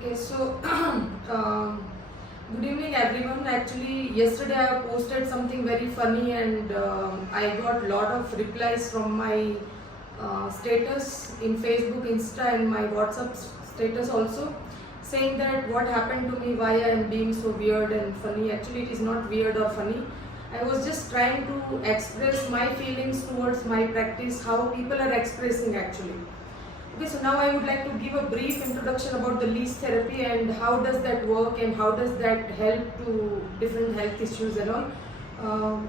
Okay, so good evening everyone. Actually, yesterday I posted something very funny and I got lot of replies from my status in Facebook, Insta and my WhatsApp status also, saying that what happened to me, why I am being so weird and funny. Actually, it is not weird or funny. I was just trying to express my feelings towards my practice, how people are expressing actually. Okay, so now I would like to give a brief introduction about the leech therapy and how does that work and how does that help to different health issues and all.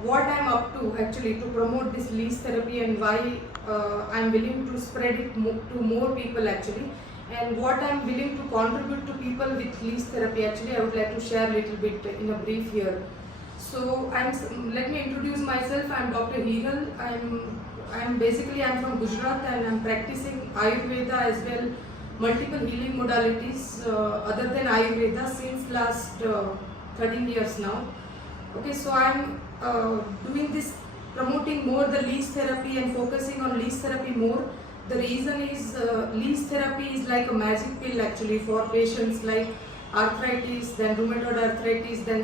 What I am up to actually to promote this leech therapy and why I am willing to spread it to more people actually, and what I am willing to contribute to people with leech therapy actually, I would like to share a little bit in a brief here. So let me introduce myself. I am Dr. Hiiral. I'm from Gujarat and I'm practicing Ayurveda as well, multiple healing modalities other than Ayurveda since last 13 years now. Okay, so I'm doing this, promoting more the leech therapy and focusing on leech therapy more. The reason is leech therapy is like a magic pill actually for patients like arthritis, then rheumatoid arthritis, then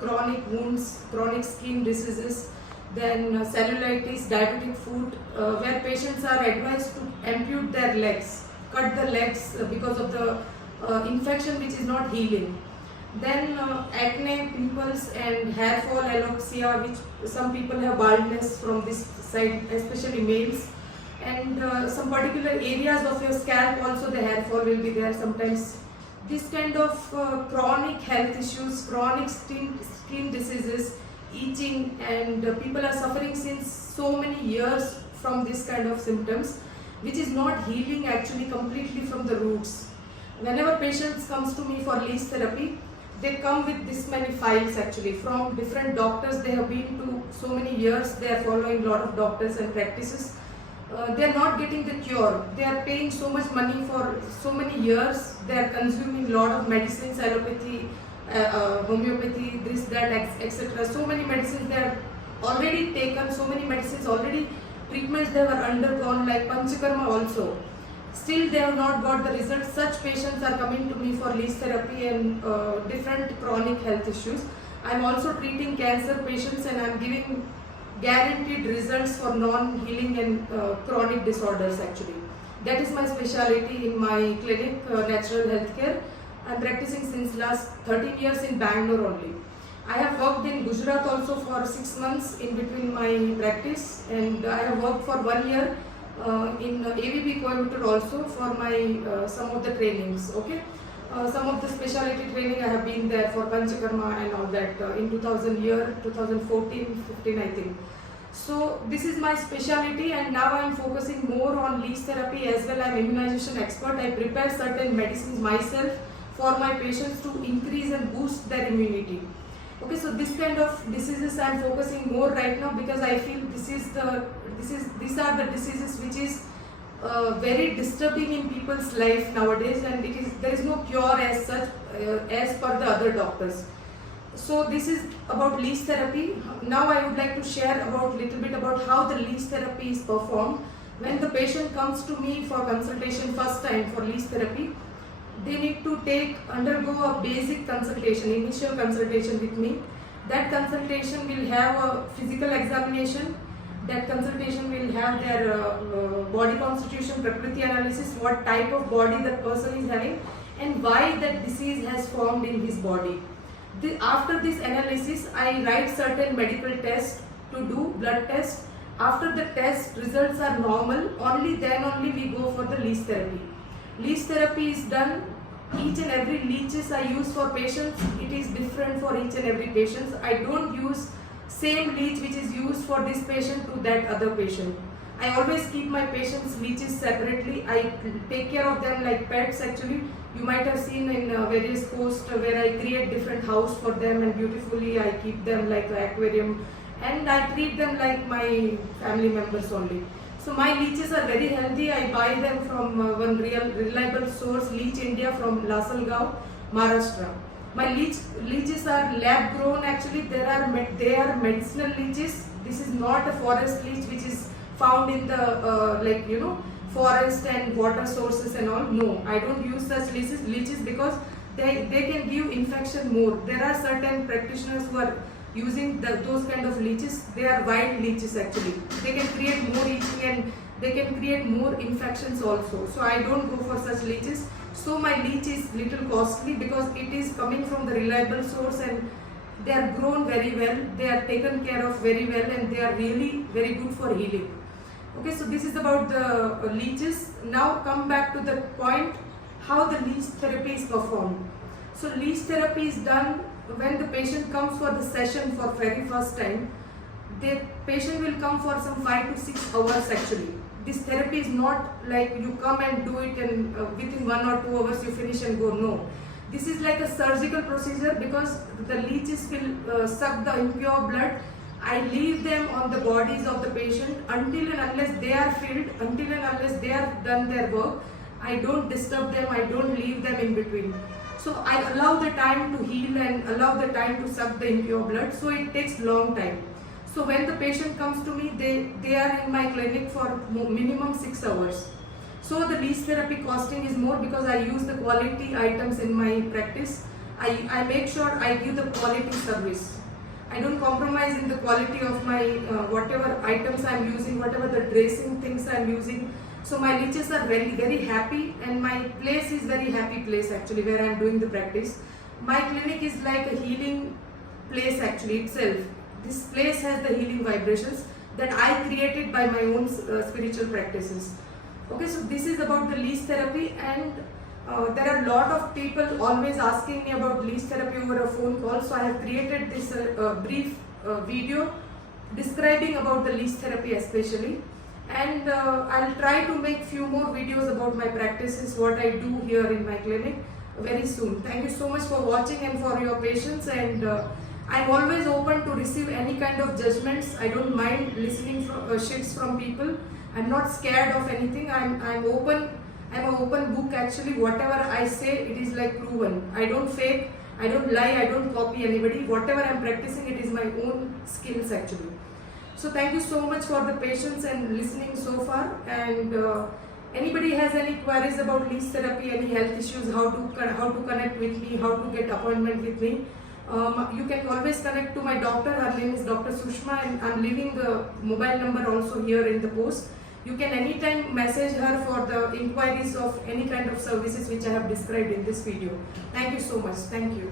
chronic wounds, chronic skin diseases, then cellulitis, diabetic foot, where patients are advised to ampute their legs, cut the legs because of the infection which is not healing. Then acne, pimples and hair fall, alopecia, which some people have baldness from this side, especially males. And some particular areas of your scalp also the hair fall will be there sometimes. This kind of chronic health issues, chronic skin diseases, itching, and people are suffering since so many years from this kind of symptoms, which is not healing actually completely from the roots. Whenever patients comes to me for leech therapy, they come with this many files actually from different doctors. They have been to so many years, they are following lot of doctors and practices. They are not getting the cure. They are paying so much money for so many years. They are consuming lot of medicines, allopathy, homeopathy, this, that, etc. So many medicines they have already taken, so many medicines already, treatments they were undergone like panchakarma also. Still they have not got the results. Such patients are coming to me for leech therapy and different chronic health issues. I am also treating cancer patients and I am giving guaranteed results for non-healing and chronic disorders actually. That is my specialty in my clinic, natural healthcare. I am practicing since last 13 years in Bangalore only. I have worked in Gujarat also for 6 months in between my practice, and I have worked for 1 year in AVP Coimbatore also for my some of the trainings. Okay, some of the specialty training I have been there for Panchakarma and all that in 2014-15 I think. So this is my specialty, and now I am focusing more on leech therapy as well. I am immunization expert. I prepare certain medicines myself for my patients to increase and boost their immunity. Okay, so this kind of diseases I am focusing more right now because I feel these are the diseases which is very disturbing in people's life nowadays, and there is no cure as such as per the other doctors. So this is about leech therapy. Now I would like to share about little bit about how the leech therapy is performed. When the patient comes to me for consultation first time for leech therapy, they need to undergo a basic consultation, initial consultation with me. That consultation will have a physical examination. That consultation will have their body constitution, Prakriti analysis, what type of body that person is having and why that disease has formed in his body. After this analysis, I write certain medical tests to do, blood tests. After the test results are normal, only we go for the leech therapy. Leech therapy is done, each and every leeches I use for patients, it is different for each and every patient. I don't use same leech which is used for this patient to that other patient. I always keep my patients' leeches separately. I take care of them like pets actually. You might have seen in various posts where I create different house for them and beautifully I keep them like an aquarium and I treat them like my family members only. So my leeches are very healthy. I buy them from one reliable source, Leech India from Lasalgaon, Maharashtra. My leeches are lab grown actually. They are medicinal leeches. This is not a forest leech which is found in the forest and water sources and all. No, I don't use such leeches because they can give infection more. There are certain practitioners who are using those kind of leeches. They are wild leeches actually. They can create more itching and they can create more infections also. So I don't go for such leeches. So my leech is little costly because it is coming from the reliable source and they are grown very well. They are taken care of very well and they are really very good for healing. Okay, so this is about the leeches. Now come back to the point how the leech therapy is performed. So leech therapy is done when the patient comes for the session for very first time. The patient will come for some 5 to 6 hours actually. This therapy is not like you come and do it and within 1 or 2 hours you finish and go. No. This is like a surgical procedure because the leeches will suck the impure blood. I leave them on the bodies of the patient until and unless they are filled, until and unless they are done their work. I don't disturb them, I don't leave them in between. So I allow the time to heal and allow the time to suck the impure blood. So it takes long time. So when the patient comes to me, they are in my clinic for minimum 6 hours. So the leech therapy costing is more because I use the quality items in my practice. I make sure I give the quality service. I don't compromise in the quality of my whatever items I am using, whatever the dressing things I am using. So my leeches are very happy and my place is very happy place actually where I am doing the practice. My clinic is like a healing place actually itself. This place has the healing vibrations that I created by my own spiritual practices. Okay, so this is about the leech therapy and there are a lot of people always asking me about leech therapy over a phone call. So I have created this brief video describing about the leech therapy especially. And I'll try to make few more videos about my practices, what I do here in my clinic very soon. Thank you so much for watching and for your patience, and I'm always open to receive any kind of judgments. I don't mind listening from shits from people. I'm not scared of anything. I'm open. I'm an open book actually. Whatever I say, it is like proven. I don't fake, I don't lie, I don't copy anybody. Whatever I'm practicing, it is my own skills actually. So thank you so much for the patience and listening so far. And anybody has any queries about leech therapy, any health issues, how to connect with me, how to get appointment with me, you can always connect to my doctor. Her name is Dr. Shushma, and I'm leaving the mobile number also here in the post. You can anytime message her for the inquiries of any kind of services which I have described in this video. Thank you so much. Thank you.